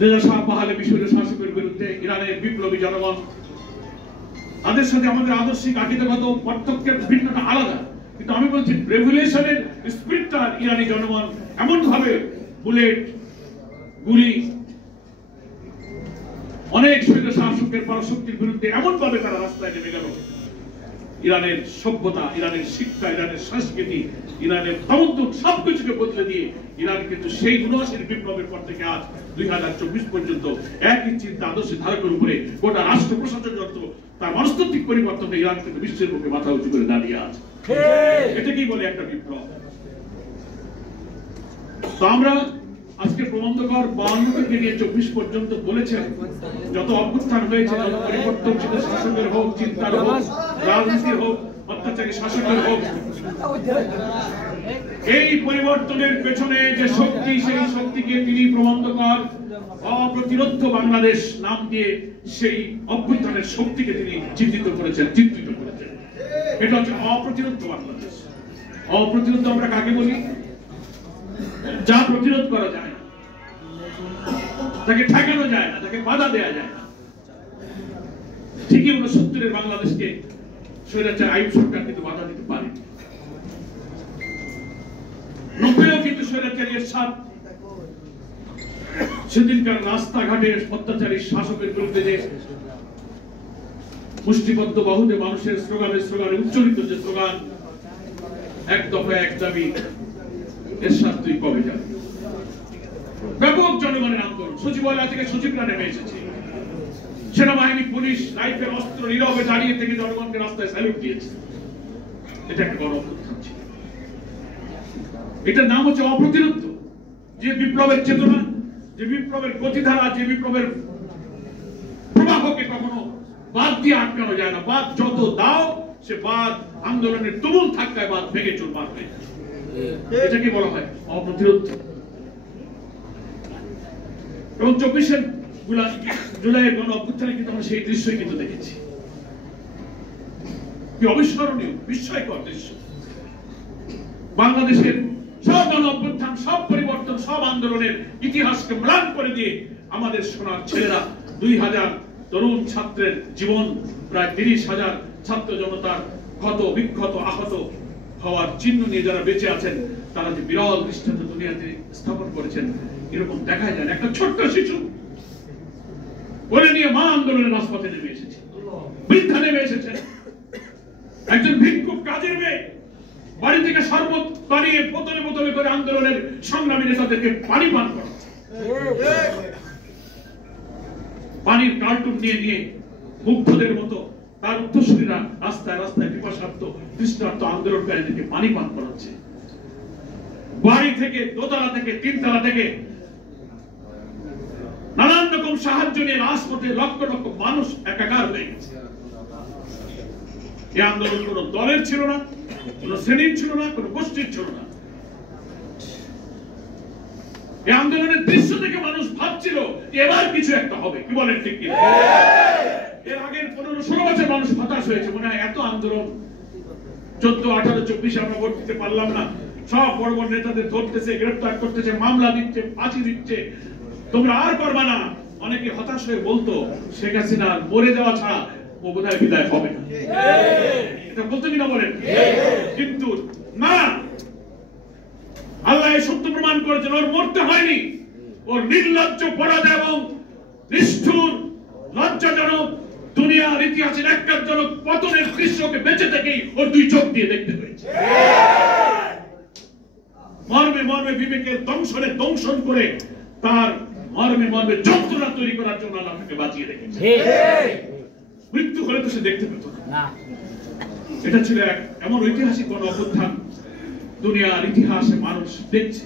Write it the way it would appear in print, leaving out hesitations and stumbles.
রেজা শাহ পাহালে মিশরীয় শাসকের বিরুদ্ধে ইরানের বিপ্লবী জনগণ, তাদের সাথে আমাদের আদর্শিক আকিদাগত পার্থক্যের ভিন্নতা আলাদা, কিন্তু আমি বলছি রেভলিউশনের স্পিরিটটা ইরানি জনগণ এমন ভাবে বুলেট, গুলি, অনেক স্বৈর শাসকের পরাশক্তির বিরুদ্ধে এমন ভাবে তারা রাস্তায় নেমে গেল। ইরানের সভ্যতা, ইরানের শিক্ষা, ইরানের সংস্কৃতি, ইরানের তমদ্দুন সবকিছুকে বদলে দিয়ে ইরান কিন্তু সেই ৭৯ বিপ্লবের পর থেকে আজ ২০২৪ পর্যন্ত একই চিন্তা আদর্শ ধারকের উপরে গোটা রাষ্ট্র প্রশাসন যন্ত্র তার মনস্তাত্ত্বিক পরিবর্তনে ইরান কিন্তু বিশ্বের মুখে মাথা উঁচু করে দাঁড়িয়ে আছে। এটাকেই বলে একটা বিপ্লব। তো আমরা আজকে প্রবন্ধকর ৫২ থেকে নিয়ে ২৪ পর্যন্ত বলেছেন, যত অভ্যুত্থান হয়েছে, যত পরিবর্তনশীল শাসকের হোক, চিন্তার হোক, রাজনীতির হোক, অত্যাচারী শাসকের হোক, এই পরিবর্তনের পেছনে যে শক্তি, সেই শক্তিকে তিনি প্রবন্ধকর অপ্রতিরোধ বাংলাদেশ নাম দিয়ে সেই অভ্যুত্থানের শক্তিকে তিনি চিহ্নিত করেছেন। এটা হচ্ছে অপ্রতিরোধ বাংলাদেশ। অপ্রতিরোধ আমরা কাকে বলি? যা প্রতিরোধ করা যায় না, তাকে ঠেকানো যায় না, তাকে বাধা দেয়া যায় না। ঠিকই ৬৯-এর বাংলাদেশকে স্বৈরাচার আইয়ুব সরকার কিন্তু বাধা দিতে পারে। ৯০-এও কিন্তু স্বৈরাচারী এরশাদ সেদিনকার রাস্তাঘাটে অত্যাচারী শাসকের বিরুদ্ধে যে মুষ্টিবদ্ধ বাহুতে মানুষের স্লোগানে উচ্চারিত যে স্লোগান, এক দফা এক দাবি, এরশাদ তুই কবে যাবি, ব্যাপক জনগণের আন্দোলন, সচিবালয় থেকে সচিবরা নেমে এসেছে, সেনাবাহিনী, পুলিশ, রাইফেল, অস্ত্র নীরবে দাঁড়িয়ে থেকে জনগণকে রাস্তায় স্যালুট দিয়েছে। এটা একটা গণ অভ্যুত্থান ছিল। এটার নাম হচ্ছে অপ্রতিরোধ। যে বিপ্লবের চেতনা, যে বিপ্লবের গতিধারা, যে বিপ্লবের প্রবাহকে কখনো বাদ দিয়ে আটকানো যায় না। বাদ যত দাও, সে বাদ আন্দোলনের তুমুল ধাক্কায় বাদ ভেঙে চুরমার হয়ে যায়। এটাকে বলা হয় অপ্রতিরোধ। এবং ২৪-এর জুলাইয়ের গণ অভ্যুত্থানে কিন্তু আমরা সেই দৃশ্যই কিন্তু দেখেছি। কি অবিস্মরণীয়, বিস্ময়কর দৃশ্য। বাংলাদেশের সব গণ অভ্যুত্থান, সব পরিবর্তন, সব আন্দোলনের ইতিহাসকে ম্লান করে দিয়ে আমাদের সোনার ছেলেরা ২০০০ তরুণ ছাত্রের জীবন, প্রায় ৩০,০০০ ছাত্র জনতার ক্ষত বিক্ষত আহত হওয়ার চিহ্ন নিয়ে যারা বেঁচে আছেন, তারা যে বিরল দৃষ্টান্ত দুনিয়াতে স্থাপন করেছেন, এরকম দেখা যায় না। একটা ছোট্ট শিশু বলে নিয়ে মা আন্দোলনের রাজপথে নেমে এসেছে, বৃদ্ধা নেমে এসেছেন, একজন ভিক্ষুক কাজের মেয়ে বাড়ি থেকে শরবত বানিয়ে বোতলে বোতলে করে আন্দোলনের সংগ্রামী নেতাদেরকে পানি পান করাচ্ছে। পানির কার্টুন নিয়ে নিয়ে মুগ্ধদের মতো তার উত্তরসূরীরা রাস্তায় রাস্তায় পিপাসার্থ তৃষ্ণার্ত আন্দোলনকারীদেরকে পানি পান করাচ্ছে। বাড়ি থেকে, দোতলা থেকে, তিনতলা থেকে নানান রকম সাহায্য নিয়ে রাজপথে লক্ষ লক্ষ মানুষ একাকার হয়ে গেছে। এই আন্দোলন কোন দলের ছিল না, কোন শ্রেণীর ছিল না, কোন গোষ্ঠীর ছিল না। এই আন্দোলনের দৃশ্য থেকে মানুষ ভাবছিল এবার কিছু একটা হবে। কি বলেন ঠিক কিনা? এর আগের ১৫-১৬ বছর মানুষ হতাশ হয়েছে, মনে হয় এত আন্দোলন, ১৪, ১৮, ২৪ আমরা ভোট দিতে পারলাম না, সব বড় বড় নেতাদের ধরতেছে, গ্রেফতার করতেছে, মামলা দিচ্ছে, ফাঁসি দিচ্ছে, তোমরা আর পারবা না। অনেকে হতাশ হয়ে বলতো শেখ হাসিনা মরে যাওয়া ছাড়া ও বোধহয় বিদায় হবে না। এটা বলতো কিনা বলেন? কিন্তু না, আল্লাহ সত্য প্রমাণ করেছেন, ওর মরতে হয়নি। ওর নির্লজ্জ পরাজয় এবং নিষ্ঠুর লজ্জাজনক দুনিয়ার ইতিহাসের একজনক পতনের দৃশ্যকে বেঁচে থেকেই ওর দুই চোখ দিয়ে দেখতে হয়েছে। মর্মে মর্মে বিবেকের দংশন করে তার মর্মে মর্মে যন্ত্রণা তৈরি করার জন্য আল্লাহ তাকে বাঁচিয়ে রেখেছে। মৃত্যু হলে তো সে দেখতে পেত না। এটা ছিল এক এমন ঐতিহাসিক গণ অভ্যুত্থান, দুনিয়ার ইতিহাসে মানুষ দেখছে।